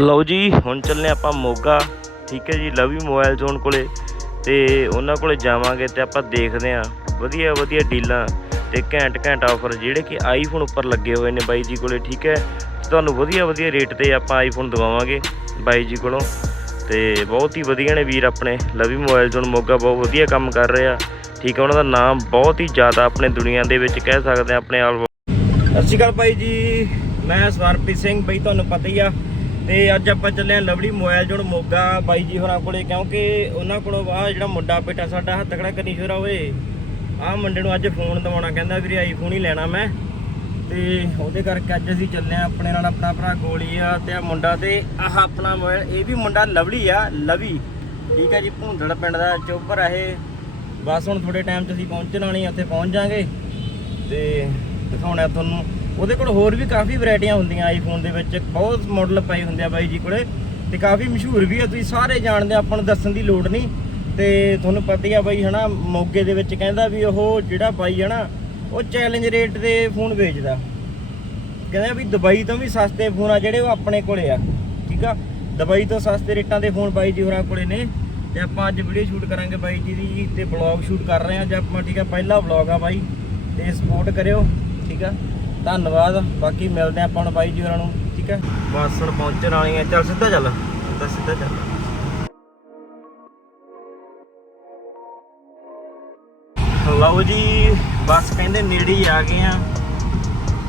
ਲਓ ਜੀ, ਹੁਣ ਚੱਲੇ ਆਪਾਂ ਮੋਗਾ, ਠੀਕ ਹੈ ਜੀ, ਲਵੀ ਮੋਬਾਈਲ ਜ਼ੋਨ ਕੋਲੇ, ਤੇ ਉਹਨਾਂ ਕੋਲੇ ਜਾਵਾਂਗੇ ਤੇ ਆਪਾਂ ਦੇਖਦੇ ਆਂ ਵਧੀਆ ਵਧੀਆ ਡੀਲਾਂ ਤੇ ਘੈਂਟ ਘੈਂਟ ਆਫਰ ਜਿਹੜੇ ਕਿ ਆਈਫੋਨ ਉੱਪਰ ਲੱਗੇ ਹੋਏ ਨੇ ਬਾਈ ਜੀ ਕੋਲੇ, ਠੀਕ ਹੈ। ਤੁਹਾਨੂੰ ਵਧੀਆ ਵਧੀਆ ਰੇਟ ਤੇ ਆਪਾਂ ਆਈਫੋਨ ਦਵਾਵਾਂਗੇ ਬਾਈ ਜੀ ਕੋਲੋਂ, ਤੇ ਬਹੁਤ ਹੀ ਵਧੀਆ ਨੇ ਵੀਰ ਆਪਣੇ, ਲਵੀ ਮੋਬਾਈਲ ਜ਼ੋਨ ਮੋਗਾ ਬਹੁਤ ਵਧੀਆ ਕੰਮ ਕਰ ਰਹੇ ਆ, ਠੀਕ ਹੈ, ਉਹਨਾਂ ਦਾ ਨਾਮ ਬਹੁਤ ਹੀ ਜ਼ਿਆਦਾ ਆਪਣੇ ਦੁਨੀਆ ਦੇ ਵਿੱਚ ਕਹਿ ਸਕਦੇ ਆ ਆਪਣੇ ਆਲ ਸਤਿ ਸ਼੍ਰੀ ਅਕਾਲ ਬਾਈ ਜੀ, ਮੈਂ ਸਵਰਪ੍ਰੀਤ ਸਿੰਘ, ਬਈ ਤੁਹਾਨੂੰ ਪਤਾ ਹੀ ਆ ਤੇ ਅੱਜ ਆਪਾਂ ਚੱਲੇ ਆ ਲਵਲੀ ਮੋਬਾਈਲ ਜੋੜ ਮੋਗਾ। ਬਾਈ ਜੀ ਹੋਰਾਂ ਕੋਲੇ, ਕਿਉਂਕਿ ਉਹਨਾਂ ਕੋਲੋਂ ਆ ਜਿਹੜਾ ਮੁੰਡਾ ਬੇਟਾ ਸਾਡਾ, ਹੱਥ ਤਕੜਾ ਕਰੀ ਸ਼ੋਰਾ ਓਏ ਆਹ ਮੁੰਡੇ ਨੂੰ ਅੱਜ ਫੋਨ ਦਵਾਉਣਾ ਕਹਿੰਦਾ ਵੀਰੇ ਆਈਫੋਨ ਹੀ ਲੈਣਾ ਮੈਂ। ਤੇ ਉਹਦੇ ਕਰਕੇ ਅੱਜ ਅਸੀਂ ਚੱਲੇ ਆ ਆਪਣੇ ਨਾਲ ਆਪਣਾ ਭਰਾ ਗੋਲੀ ਆ ਤੇ ਆ ਮੁੰਡਾ ਤੇ ਆਹ ਆਪਣਾ ਮੋਬਾਈਲ। ਇਹ ਵੀ ਮੁੰਡਾ ਲਵਲੀ ਆ, ਲਵੀ। ਠੀਕ ਹੈ ਜੀ, ਭੁੰਦੜ ਪਿੰਡ ਦਾ ਚੋਪਰ ਆ ਇਹ। ਬਸ ਹੁਣ ਥੋੜੇ ਟਾਈਮ 'ਚ ਅਸੀਂ ਪਹੁੰਚਣਾ ਨਹੀਂ, ਉੱਥੇ ਪਹੁੰਚ ਜਾਾਂਗੇ ਤੇ ਦਿਖਾਉਣਾ ਤੁਹਾਨੂੰ। ਉਹਦੇ ਕੋਲ ਹੋਰ ਵੀ ਕਾਫੀ ਵੈਰਾਈਟੀਆਂ ਹੁੰਦੀਆਂ ਆਈਫੋਨ ਦੇ ਵਿੱਚ। ਬਹੁਤ ਮਾਡਲ ਪਏ ਹੁੰਦੇ ਆ ਬਾਈ ਜੀ ਕੋਲੇ ਤੇ ਕਾਫੀ ਮਸ਼ਹੂਰ ਵੀ ਆ। ਤੁਸੀਂ ਸਾਰੇ ਜਾਣਦੇ ਆਪਾਂ ਨੂੰ ਦੱਸਣ ਦੀ ਲੋੜ ਨਹੀਂ। ਤੇ ਤੁਹਾਨੂੰ ਪਤਾ ਹੀ ਆ ਬਾਈ ਹਨਾ, ਮੋਗੇ ਦੇ ਵਿੱਚ ਕਹਿੰਦਾ ਵੀ ਉਹ ਜਿਹੜਾ ਬਾਈ ਆ ਨਾ ਉਹ ਚੈਲੰਜ ਰੇਟ ਦੇ ਫੋਨ ਵੇਚਦਾ। ਕਹਿੰਦਾ ਵੀ ਦੁਬਈ ਤੋਂ ਵੀ ਸਸਤੇ ਫੋਨ ਆ ਜਿਹੜੇ ਉਹ ਆਪਣੇ ਕੋਲੇ ਆ, ਠੀਕ ਆ? ਦੁਬਈ ਤੋਂ ਸਸਤੇ ਰੇਟਾਂ ਦੇ ਫੋਨ ਬਾਈ ਜੀ ਹੋਰਾਂ ਕੋਲੇ ਨੇ। ਤੇ ਆਪਾਂ ਅੱਜ ਵੀਡੀਓ ਸ਼ੂਟ ਕਰਾਂਗੇ ਬਾਈ ਜੀ ਦੀ ਤੇ ਬਲੌਗ ਸ਼ੂਟ ਕਰ ਰਹੇ ਆ। ਅੱਜ ਆਪਾਂ, ਠੀਕ ਆ, ਪਹਿਲਾ ਬਲੌਗ ਆ ਬਾਈ, ਤੇ ਸਪੋਰਟ ਕਰਿਓ, ਠੀਕ ਆ? ਧੰਨਵਾਦ। ਬਾਕੀ ਮਿਲਦੇ ਆ ਆਪਾਂ ਨੂੰ ਬਾਈ ਜੀ ਹੋਰਾਂ ਨੂੰ, ਠੀਕ ਹੈ? ਬਸ ਹੁਣ ਪਹੁੰਚਣ ਵਾਲੀ ਆ। ਚੱਲ ਸਿੱਧਾ ਚੱਲ। ਸਿੱਧਾ ਸਿੱਧਾ ਚੱਲ। ਲਓ ਜੀ, ਬਸ ਕਹਿੰਦੇ ਨੇੜੇ ਹੀ ਆ ਗਏ ਆ।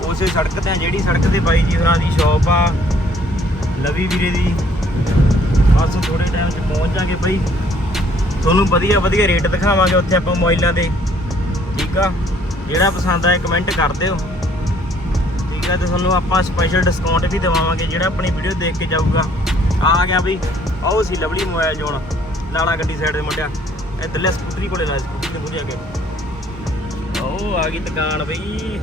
ਉਸੇ ਸੜਕ ਤੇ ਆ, ਜਿਹੜੀ ਸੜਕ ਤੇ ਬਾਈ ਜੀ ਹੋਰਾਂ ਦੀ ਸ਼ਾਪ ਆ, ਲਵੀ ਵੀਰੇ ਦੀ। ਬਸ ਥੋੜੇ ਟਾਈਮ 'ਚ ਪਹੁੰਚ ਜਾਾਂਗੇ ਬਾਈ। ਤੁਹਾਨੂੰ ਵਧੀਆ ਵਧੀਆ ਰੇਟ ਦਿਖਾਵਾਂਗੇ ਉੱਥੇ ਆਪਾਂ ਮੋਬਾਈਲਾਂ ਦੇ ਠੀਕ ਆ? ਜਿਹੜਾ ਪਸੰਦ ਆਏ ਕਮੈਂਟ ਕਰ ਦਿਓ। ਠੀਕ ਤੇ ਤੁਹਾਨੂੰ ਆਪਾਂ ਸਪੈਸ਼ਲ ਡਿਸਕਾਊਂਟ ਵੀ ਦੇਵਾਵਾਂਗੇ ਜਿਹੜਾ ਆਪਣੀ ਵੀਡੀਓ ਦੇਖ ਕੇ ਜਾਊਗਾ। ਆ ਗਿਆ ਬਈ, ਆਓ ਸੀ ਲਵਲੀ ਮੋਬਾਈਲ ਜੋਨ ਲਾਲਾ ਗੱਡੀ ਸਾਈਡ ਦੇ ਮੁੰਡਿਆ। ਇੱਧਰਲੇ ਸਕੂਟਰੀ ਕੋਲੇ ਲਾ, ਸਕੂਟਰੀ ਦੇ ਮੂਹਰੇ ਆ ਕੇ। ਆ ਗਈ ਦੁਕਾਨ ਬਈ।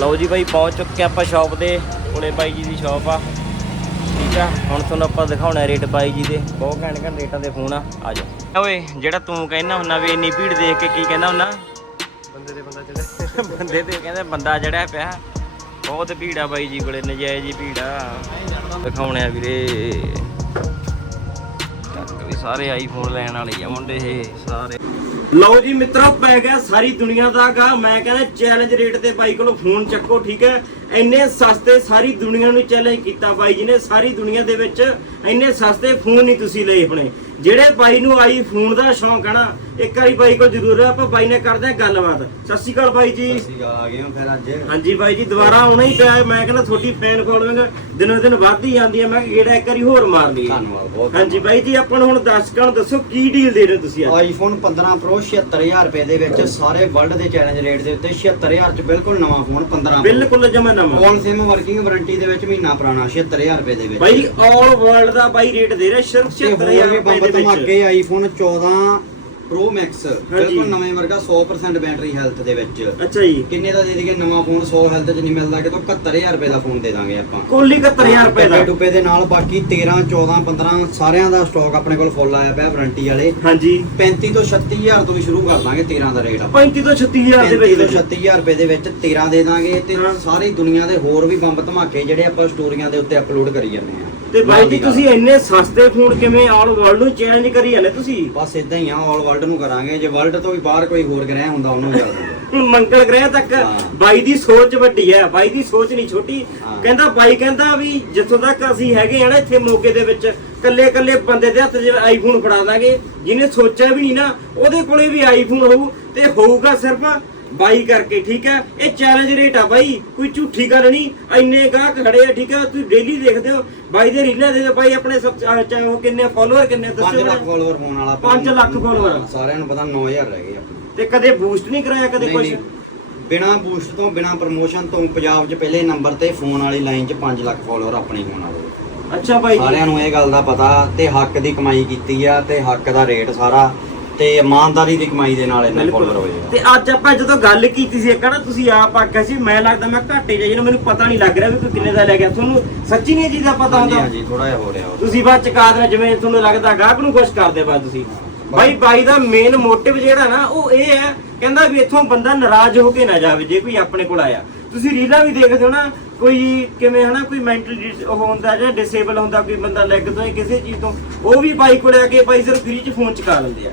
ਲਓ ਜੀ ਬਾਈ, ਪਹੁੰਚ ਚੁੱਕੇ ਆਪਾਂ ਸ਼ਾਪ ਦੇ। ਕੋਲੇ ਬਾਈ ਜੀ ਦੀ ਸ਼ਾਪ ਆ। ਠੀਕ ਆ, ਹੁਣ ਤੁਹਾਨੂੰ ਆਪਾਂ ਦਿਖਾਉਣਾ ਰੇਟ ਬਾਈ ਜੀ ਦੇ। ਬਹੁਤ ਘੈਂਟ ਘੈਂਟ ਰੇਟਾਂ ਦੇ ਫੋਨ ਆ। ਆ ਜਾ ਓਏ, ਜਿਹੜਾ ਤੂੰ ਕਹਿੰਦਾ ਹੁੰਦਾ ਵੀ ਇੰਨੀ ਭੀੜ ਦੇਖ ਕੇ ਕੀ ਕਹਿੰਦਾ ਹੁੰਦਾ? ਬੰਦੇ ਦੇ ਬੰਦਾ ਚੜੇ ਬੰਦੇ ਤੇ ਕਹਿੰਦੇ ਬੰਦਾ ਜੜਿਆ ਪਿਆ। ਬਹੁਤ ਭੀੜ ਬਾਈ ਜੀ ਕੋਲੇ, ਨਜਾਇਜ਼ ਹੀ ਭੀੜ ਦਿਖਾਉਣੇ ਆ ਵੀਰੇ। ਚੱਕ ਵੀ ਸਾਰੇ ਆਈਫੋਨ ਲੈਣ ਵਾਲੇ ਆ ਮੁੰਡੇ ਇਹ, ਸਾਰੇ। ਲਓ ਜੀ ਮਿੱਤਰੋ, ਪੈ ਗਿਆ ਸਾਰੀ ਦੁਨੀਆ ਦਾ ਗਾ ਮੈਂ ਕਹਿੰਦਾ ਚੈਲੰਜ ਰੇਟ ਤੇ ਬਾਈ ਕੋਲੋਂ ਫੋਨ ਚੱਕੋ, ਠੀਕ ਹੈ? ਇੰਨੇ ਸਸਤੇ ਸਾਰੀ ਦੁਨੀਆ ਨੂੰ ਚੈਲੰਜ ਕੀਤਾ ਬਾਈ ਜੀ ਨੇ। ਸਾਰੀ ਦੁਨੀਆ ਦੇ ਵਿੱਚ ਇੰਨੇ ਸਸਤੇ ਫੋਨ ਨਹੀਂ ਤੁਸੀਂ ਲਏ ਆਪਣੇ ਜਿਹੜੇ ਬਾਈ ਨੂੰ ਆਈਫੋਨ ਦਾ ਸ਼ੌਂਕ ਹੈ ਨਾ ਇੱਕ ਵਾਰੀ ਬਾਈ ਕੋਲ ਜ਼ਰੂਰ ਆ ਆਪਾਂ ਬਾਈ ਨੇ ਕਰਦੇ ਆ ਗੱਲਬਾਤ। ਸਤਿ ਸ਼੍ਰੀ ਅਕਾਲ ਬਾਈ ਜੀ। ਅਸੀਂ ਆ ਗਏ ਹਾਂ ਫਿਰ ਅੱਜ? ਹਾਂਜੀ ਬਾਈ ਜੀ ਦੁਬਾਰਾ ਆਉਣਾ ਹੀ ਪਿਆ ਹੈ। ਮੈਂ ਕਹਿੰਦਾ ਤੁਹਾਡੀ ਫੈਨ ਫੋਲੋਇੰਗ ਦਿਨੋਂ ਦਿਨ ਵੱਧਦੀ ਜਾਂਦੀ ਹੈ। ਮੈਂ ਕਿ ਕਿਹੜਾ ਇੱਕ ਵਾਰੀ ਹੋਰ ਮਾਰ ਲਈਏ। ਧੰਨਵਾਦ ਬਹੁਤ ਹਾਂਜੀ ਬਾਈ ਜੀ ਆਪਾਂ ਨੂੰ ਹੁਣ ਦਰਸ਼ਕਾਂ ਨੂੰ ਦੱਸੋ ਕੀ ਡੀਲ ਦੇ ਰਹੇ ਹੋ ਤੁਸੀਂ ਅੱਜ? ਆਈਫੋਨ 15 Pro 76000 ਰੁਪਏ ਦੇ ਵਿੱਚ ਸਾਰੇ ਵਰਲਡ ਦੇ ਚੈਲੰਜ ਰੇਟ ਦੇ ਉੱਤੇ 76000 ਚ ਬਿਲਕੁਲ ਨਵਾਂ ਫੋਨ 15 Pro ਬਿਲਕੁਲ ਜਮਾ ਨਵਾਂ। ਔਨ ਸਿਮ ਵਰਕਿੰਗ ਵਾਰੰਟੀ ਦੇ ਵਿੱਚ ਮਹੀਨਾ ਪੁਰਾਣਾ 76000 ਰੁਪਏ ਦੇ ਵਿੱਚ। ਬਾਈ ਆਲ ਵਰਲਡ ਦਾ ਬਾਈ ਰੇਟ ਦੇ ਰਿਹਾ ਸਿਰਫ ਤੇ ਹੋਰ 76000 ਵੀ ਰੁਪਏ ਦੇ ਵਿੱਚ। ਧਮਾਕੇ ਆਈਫੋਨ 14 Pro Max ਬਿਲਕੁਲ ਨਵੇਂ ਵਰਗਾ 100% ਬੈਟਰੀ ਹੈਲਥ ਦੇ ਵਿੱਚ। ਅੱਛਾ ਜੀ। ਕਿੰਨੇ ਦਾ ਦੇ ਦੇਗੇ ਨਵਾਂ ਫੋਨ 100 ਹੈਲਥ ਚ ਨਹੀਂ ਮਿਲਦਾ ਕਿ ਤੋਂ 71000 ਰੁਪਏ ਦਾ ਫੋਨ ਦੇ ਦਾਂਗੇ ਆਪਾਂ। ਕੋਲੀ 71000 ਰੁਪਏ ਦਾ। ਟੱਪੇ ਟੁੱਪੇ ਦੇ ਨਾਲ ਬਾਕੀ 13 14 15 ਸਾਰਿਆਂ ਦਾ ਸਟਾਕ ਆਪਣੇ ਕੋਲ ਫੁੱਲ ਆਇਆ ਪਿਆ ਵਾਰੰਟੀ ਵਾਲੇ। ਹਾਂਜੀ। 35 ਤੋਂ 36000 ਤੋਂ ਵੀ ਸ਼ੁਰੂ ਕਰ ਦਾਂਗੇ 13 ਦਾ ਰੇਟ 35 ਤੋਂ 36000 ਦੇ 35 ਤੋਂ ਵਿੱਚ 36000 ਰੁਪਏ ਦੇ ਵਿੱਚ 13 ਦੇ ਦਾਂਗੇ ਤੇ। ਸਾਰੀ ਦੁਨੀਆ ਦੇ ਹੋਰ ਵੀ ਬੰਬ ਧਮਾਕੇ ਜਿਹੜੇ ਆਪਾਂ ਸਟੋਰੀਆਂ ਦੇ ਉੱਤੇ ਅਪਲੋਡ ਕਰੀ ਜਾਂਦੇ ਆ। ਤੇ ਬਾਈ ਜੀ ਤੁਸੀਂ ਇੰਨੇ ਸਸਤੇ ਫੋਨ ਕਿਵੇਂ ਆਲ ਵਰਲਡ ਨੂੰ ਚੈਲੰਜ ਕਰੀ ਜਾਂਦੇ ਤੁਸੀਂ? ਬਸ ਇਦਾਂ ਹੀ ਆ ਆਲ ਵਰਲਡ ਨੂੰ ਕਰਾਂਗੇ। ਜੇ ਵਰਲਡ ਤੋਂ ਵੀ ਬਾਹਰ ਕੋਈ ਹੋਰ ਗ੍ਰਹਿ ਹੁੰਦਾ ਉਹਨੂੰ ਚੱਲਦਾ ਮੰਗਲ ਗ੍ਰਹਿ ਤੱਕ। ਬਾਈ ਦੀ ਸੋਚ ਵੱਡੀ ਹੈ। ਬਾਈ ਦੀ ਸੋਚ ਨਹੀਂ ਛੋਟੀ। ਕਹਿੰਦਾ ਬਾਈ ਕਹਿੰਦਾ ਵੀ ਜਿੱਥੋਂ ਤੱਕ ਅਸੀਂ ਹੈਗੇ ਆ ਨਾ ਇੱਥੇ ਮੋਗੇ ਦੇ ਵਿੱਚ ਕੱਲੇ ਕੱਲੇ ਬੰਦੇ ਦੇ ਹੱਥ 'ਚ ਆਈਫੋਨ ਫੜਾ ਦਾਂਗੇ। ਜਿਹਨੇ ਸੋਚਿਆ ਵੀ ਨਹੀਂ ਨਾ ਉਹਦੇ ਕੋਲੇ ਵੀ ਆਈਫੋਨ ਹੋਊ ਤੇ ਹੋਊਗਾ ਸਿਰਫ ਬਾਈ ਕਰਕੇ ਠੀਕ ਹੈ? ਇਹ ਚੈਲੰਜ ਰੇਟ ਆ ਬਾਈ ਕੋਈ ਝੂਠੀ ਗੱਲ ਨਹੀਂ ਇੰਨੇ ਗਾਹਕ ਖੜੇ ਆ ਠੀਕ ਹੈ? ਤੁਸੀਂ ਡੇਲੀ ਦੇਖਦੇ ਹੋ ਬਾਈ ਦੇ ਰੀਲਾਂ ਦੇ ਬਾਈ ਆਪਣੇ ਅਹ ਚਾਹੇ ਕਿੰਨੇ ਫਾਲੋਅਰ ਕਿੰਨੇ 5 ਦੱਸਿਓ ਲੱਖ ਫਾਲੋਅਰ ਹੋਣ ਵਾਲਾ ਪੰਜ ਲੱਖ follower। ਸਾਰਿਆਂ ਨੂੰ ਪਤਾ 9000 ਰਹਿ ਗਏ ਆਪਣੇ। ਤੇ ਕਦੇ ਬੂਸਟ ਨਹੀਂ ਕਰਾਇਆ ਕਦੇ ਕੁਝ। ਬਿਨਾਂ ਬੂਸਟ ਤੋਂ ਬਿਨਾਂ ਪ੍ਰਮੋਸ਼ਨ ਤੋਂ ਪੰਜਾਬ 'ਚ ਪਹਿਲੇ ਨੰਬਰ ਤੇ ਫੋਨ ਵਾਲੀ ਲਾਈਨ 'ਚ 5 ਲੱਖ ਫਾਲੋਅਰ ਆਪਣੇ ਹੋਣ ਵਾਲੇ। ਅੱਛਾ ਬਾਈ। ਸਾਰਿਆਂ ਨੂੰ ਇਹ ਗੱਲ ਦਾ ਪਤਾ ਤੇ ਹੱਕ ਦੀ ਕਮਾਈ ਕੀਤੀ ਆ ਤੇ ਹੱਕ ਦਾ ਰੇਟ ਸਾਰਾ। ਤੇ ਇਮਾਨਦਾਰੀ ਦੀ ਕਮਾਈ ਦੇ ਨਾਲ ਇੰਨੇ ਫਾਲੋਅਰ ਹੋਏ ਆ ਤੇ ਅੱਜ ਆਪਾਂ ਜਦੋਂ ਗੱਲ ਕੀਤੀ ਸੀ ਇੱਕ ਨਾ ਤੁਸੀਂ ਆਪ ਆਖਿਆ ਸੀ ਮੈਂ ਲੱਗਦਾ ਮੈਂ ਘਾਟੇ ਜਾਈ ਨਾ ਮੈਨੂੰ ਪਤਾ ਨਹੀਂ ਲੱਗ ਰਿਹਾ ਵੀ ਕੋਈ ਕਿੰਨੇ ਦਾ ਲੈ ਗਿਆ। ਤੁਹਾਨੂੰ ਸੱਚੀ ਨਹੀਂ ਇਹ ਚੀਜ਼ ਦਾ ਪਤਾ ਹੁੰਦਾ? ਹਾਂਜੀ ਥੋੜਾ ਜਿਹਾ ਹੋ ਰਿਹਾ। ਤੁਸੀਂ ਬਾਅਦ ਚ ਕਾਦਰਾ ਜਿਵੇਂ ਤੁਹਾਨੂੰ ਲੱਗਦਾ ਗਾਹਕ ਨੂੰ ਕੁਛ ਕਰਦੇ ਬਾਅਦ ਤੁਸੀਂ। ਬਾਈ ਬਾਈ ਦਾ ਮੇਨ ਮੋਟਿਵ ਜਿਹੜਾ ਨਾ ਉਹ ਇਹ ਹੈ ਕਹਿੰਦਾ ਵੀ ਇੱਥੋਂ ਬੰਦਾ ਨਾਰਾਜ਼ ਹੋ ਕੇ ਨਾ ਜਾਵੇ ਜੇ ਕੋਈ ਆਪਣੇ ਕੋਲ ਆਇਆ। ਤੁਸੀਂ ਰੀਲਾਂ ਵੀ ਦੇਖਦੇ ਹੋ ਨਾ ਕੋਈ ਕਿਵੇਂ ਹਨਾ ਕੋਈ ਮੈਂਟਲ ਉਹ ਹੁੰਦਾ ਜਾਂ ਡਿਸੇਬਲ ਹੁੰਦਾ ਕੋਈ ਬੰਦਾ ਲੈਗ ਤੋਂ ਕਿਸੇ ਚੀਜ਼ ਤੋਂ ਉਹ ਵੀ ਬਾਈ ਕੋਲੇ ਆ ਕੇ ਬਾਈ ਸਿਰਫ ਫ੍ਰੀ ਚ ਫੋਨ ਚਕਾ ਲੈਂਦੇ ਆ।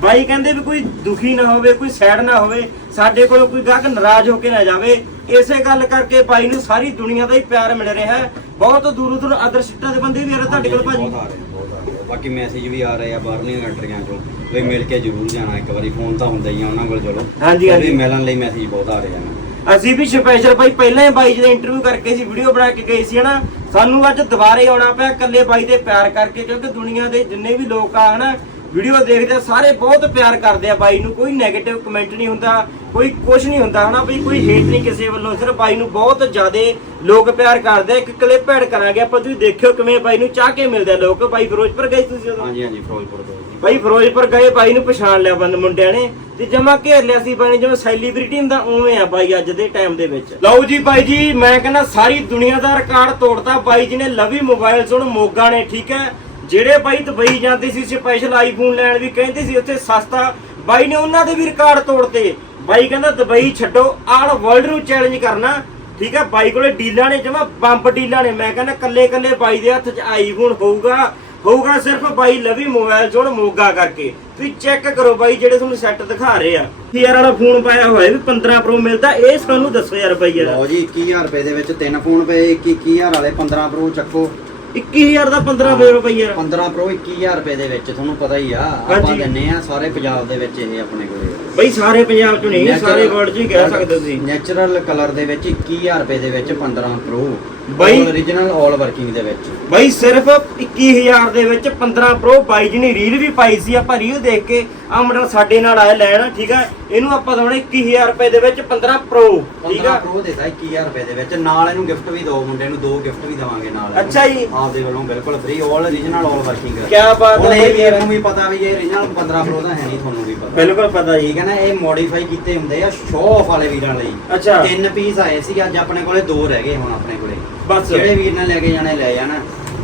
ਬਾਈ ਕਹਿੰਦੇ ਵੀ ਕੋਈ ਦੁਖੀ ਨਾ ਹੋਵੇ ਕੋਈ ਸੈਡ ਨਾ ਹੋਵੇ ਸਾਡੇ ਕੋਲ ਕੋਈ ਗਾਹਕ ਨਾਰਾਜ਼ ਹੋ ਕੇ ਨਾ ਜਾਵੇ। ਇਸੇ ਗੱਲ ਕਰਕੇ ਬਾਈ ਨੂੰ ਸਾਰੀ ਦੁਨੀਆ ਦਾ ਹੀ ਪਿਆਰ ਮਿਲ ਰਿਹਾ ਹੈ। ਬਹੁਤ ਦੂਰੋਂ ਦੂਰ ਅਦਰ ਸਿੱਟਾਂ ਦੇ ਬੰਦੇ ਵੀ ਆ ਰਹੇ ਤੁਹਾਡੇ ਕੋਲ ਭਾਜੀ। ਬਹੁਤ ਆ ਰਹੇ ਨੇ, ਬਹੁਤ ਆ ਰਹੇ ਨੇ। ਬਾਕੀ ਮੈਸੇਜ ਵੀ ਆ ਰਹੇ ਆ ਬਾਹਰਲੀਆਂ ਕੰਟਰੀਆਂ ਚੋਂ ਵੀ ਮਿਲ ਕੇ ਜ਼ਰੂਰ ਜਾਣਾ ਇੱਕ ਵਾਰੀ ਫੋਨ ਤਾਂ ਹੁੰਦਾ ਹੀ ਆ ਉਹਨਾਂ ਕੋਲ ਚਲੋ। ਹਾਂਜੀ, ਹਾਂਜੀ। ਵੀ ਮਿਲਣ ਲਈ ਮੈਸੇਜ ਬਹੁਤ ਆ ਰਹੇ ਆ। ਅਸੀਂ ਵੀ ਸਪੈਸ਼ਲ ਬਾਈ ਪਹਿਲਾਂ ਹੀ ਬਾਈ ਜਿਹਦੇ ਇੰਟਰਵਿਊ ਕਰਕੇ ਸੀ ਵੀਡੀਓ ਬਣਾ ਕੇ ਗਏ ਸੀ ਹਨਾ? ਸਾਨੂੰ ਅੱਜ ਦੁਬਾਰੇ ਆਉਣਾ ਪਿਆ ਇਕੱਲੇ ਬਾਈ ਦੇ ਪਿਆਰ ਕਰਕੇ ਕਿਉਂਕਿ ਦੁਨੀਆ ਦੇ ਜਿੰਨੇ ਵੀ ਲੋਕ ਆ ਹਨਾ? ਵੀਡੀਓ ਦੇਖਦੇ ਆ ਸਾਰੇ ਬਹੁਤ ਪਿਆਰ ਕਰਦੇ ਆ ਬਾਈ ਨੂੰ ਕੋਈ 네ਗੇਟਿਵ ਕਮੈਂਟ ਨਹੀਂ ਹੁੰਦਾ ਕੋਈ ਕੁਝ ਨਹੀਂ ਹੁੰਦਾ ਹਨਾ ਬਈ? ਕੋਈ ਹੇਟ ਨਹੀਂ ਕਿਸੇ ਵੱਲੋਂ ਸਿਰਫ ਬਾਈ ਨੂੰ ਬਹੁਤ ਜ਼ਿਆਦੇ ਲੋਕ ਪਿਆਰ ਕਰਦੇ ਆ। ਇੱਕ ਕਲਿੱਪ ਐਡ ਕਰਾਂਗੇ ਆਪਾਂ ਤੁਸੀਂ ਦੇਖਿਓ ਕਿਵੇਂ ਬਾਈ ਨੂੰ ਚਾਹ ਕੇ ਮਿਲਦੇ ਆ ਲੋਕ। ਬਾਈ ਫਿਰੋਜ਼ਪੁਰ ਗਏ ਤੁਸੀਂ ਉਦੋਂ? ਹਾਂਜੀ ਹਾਂਜੀ ਫਿਰੋਜ਼ਪੁਰ ਤੋਂ ਜੀ। ਬਾਈ ਫਿਰੋਜ਼ਪੁਰ ਗਏ ਬਾਈ ਨੂੰ ਪਛਾਣ ਲਿਆ ਬੰਦ ਮੁੰਡਿਆਂ ਨੇ ਤੇ ਜਮਾ ਘੇਰ ਲਿਆ ਸੀ ਬਾਈ ਜਿਵੇਂ ਸੈਲੀਬ੍ਰਿਟੀ ਹੁੰਦਾ ਉਵੇਂ ਆ ਬਾਈ ਅੱਜ ਦੇ ਟਾਈਮ ਦੇ ਵਿੱਚ। ਲਓ ਜੀ ਬਾਈ ਜੀ ਮੈਂ ਕਹਿੰਦਾ ਸਾਰੀ ਦੁਨੀਆ ਦਾ ਰਿਕਾਰਡ ਤੋੜਤਾ ਬਾਈ ਜੀ ਨੇ ਲਵੀ ਮੋਬਾਈਲ ਸੁਣ ਮੋਗਾ ਨੇ ਠੀਕ ਹੈ? ਜਿਹੜੇ ਬਾਈ ਦੁਬਈ ਜਾਂਦੇ ਸੀ ਸਪੈਸ਼ਲ ਆਈਫੋਨ ਲੈਣ ਵੀ ਕਹਿੰਦੇ ਸੀ, ਉੱਥੇ ਸਸਤਾ ਬਾਈ ਨੇ ਉਹਨਾਂ ਦੇ ਵੀ ਰਿਕਾਰਡ ਤੋੜਤੇ। ਬਾਈ ਕਹਿੰਦਾ, ਦੁਬਈ ਛੱਡੋ, ਆਲ ਵਰਲਡ ਨੂੰ ਚੈਲੰਜ ਕਰਨਾ। ਠੀਕ ਹੈ ਬਾਈ ਕੋਲੇ ਡੀਲਾਂ ਨੇ, ਜਮਾ ਬੰਬ ਡੀਲਾਂ ਨੇ। ਮੈਂ ਕਹਿੰਦਾ ਕੱਲੇ ਕੱਲੇ ਬਾਈ ਦੇ ਹੱਥ 'ਚ ਆਈਫੋਨ ਹੋਊਗਾ ਹੋਊਗਾ ਸਿਰਫ ਬਾਈ ਲਵੀ ਮੋਬਾਈਲ ਜੋੜ ਮੋਗਾ ਕਰਕੇ। ਤੁਸੀਂ ਚੈੱਕ ਕਰੋ ਬਾਈ, ਜਿਹੜੇ ਤੁਹਾਨੂੰ ਸੈੱਟ ਦਿਖਾ ਰਹੇ ਆ। ਯਾਰ ਵਾਲਾ ਫੋਨ ਪਾਇਆ ਹੋਇਆ ਵੀ 15 ਪ੍ਰੋ ਮਿਲਦਾ, ਇਹ ਸਾਨੂੰ ਦੱਸੋ ਯਾਰ ਬਾਈ ਯਾਰ। ਲਓ ਜੀ 21000 ਰੁਪਏ ਦੇ ਵਿੱਚ ਤਿੰਨ ਫੋਨ ਪਏ 21000 ਵਾਲੇ 15 ਪ੍ਰੋ ਚੱਕੋ। 21000 ਦਾ 15 ਰੁਪਏ ਯਾਰ। 15 ਪ੍ਰੋ 21000 ਰੁਪਏ ਦੇ ਵਿੱਚ ਤੁਹਾਨੂੰ ਪਤਾ ਹੀ ਆ। ਆਪਾਂ ਹਾਂਜੀ। ਦਿੰਨੇ ਆ ਸਾਰੇ ਪੰਜਾਬ ਦੇ ਵਿੱਚ ਇਹ ਆਪਣੇ ਕੋਲੇ ਬਾਈ ਸਾਰੇ ਪੰਜਾਬ ਚ ਨਹੀਂ ਸਾਰੇ ਵਰਲਡ ਚ ਹੀ ਕਹਿ ਸਕਦੇ ਤੁਸੀਂ। ਨੈਚੁਰਲ ਕਲਰ ਦੇ ਵਿੱਚ 21000 ਰੁਪਏ ਦੇ ਵਿੱਚ 15 ਪ੍ਰੋ। ਬਾਈ- origignal all ਵਰਕਿੰਗ ਦੇ ਵਿੱਚ। ਬਾਈ ਸਿਰਫ 21000 ਦੇ ਵਿੱਚ 15 ਪ੍ਰੋ ਬਾਈ ਜੀ ਨੇ ਰੀਲ ਵੀ ਪਾਈ ਸੀ ਆਪਾਂ ਰੀਲ ਦੇਖ ਕੇ ਆ ਮੁੰਡਾ ਸਾਡੇ ਨਾਲ ਆਇਆ ਲੈਣ ਠੀਕ ਆ? ਇਹਨੂੰ ਆਪਾਂ ਦਵਾਂਗੇ 21000 ਰੁਪਏ ਦੇ ਵਿੱਚ 15 ਪ੍ਰੋ ਠੀਕ 15 ਆ ਪ੍ਰੋ ਦੇਤਾ 21000 ਰੁਪਏ ਦੇ ਵਿੱਚ। ਨਾਲ ਇਹਨੂੰ ਗਿਫਟ ਵੀ ਦੋ ਮੁੰਡੇ ਨੂੰ ਦੋ ਗਿਫਟ ਵੀ ਦਵਾਂਗੇ ਨਾਲ। ਅੱਛਾ ਜੀ। ਆਪਦੇ ਵੱਲੋਂ ਬਿਲਕੁਲ free all origignal all working ਕਿਆ ਬਾਤ ਹੈ ਇਹ ਵੀ ਯਾਰ। ਇਹਨੂੰ ਵੀ ਪਤਾ ਵੀ ਇਹ origignal 15 ਪ੍ਰੋ ਤਾਂ ਹੈ ਨਹੀਂ ਤੁਹਾਨੂੰ ਵੀ ਪਤਾ। ਬਿਲਕੁਲ ਪਤਾ ਜੀ। ਠੀਕ ਹੈ ਨਾ ਇਹ ਮੋਡੀਫਾਈ ਕੀਤੇ ਹੁੰਦੇ ਆ ਸ਼ੋਅ ਆਫ ਵਾਲੇ ਵੀਰਾਂ ਲਈ। ਅੱਛਾ। ਤਿੰਨ ਪੀਸ ਆਏ ਸੀ ਅੱਜ ਆਪਣੇ ਕੋਲੇ ਦੋ ਰਹਿ ਗਏ ਹੁਣ ਆਪਣੇ ਕੋਲੇ। ਬਸ। ਜਿਹੜੇ ਵੀਰ ਨੇ ਲੈ ਕੇ ਜਾਣੇ, ਲੈ ਜਾਣਾ।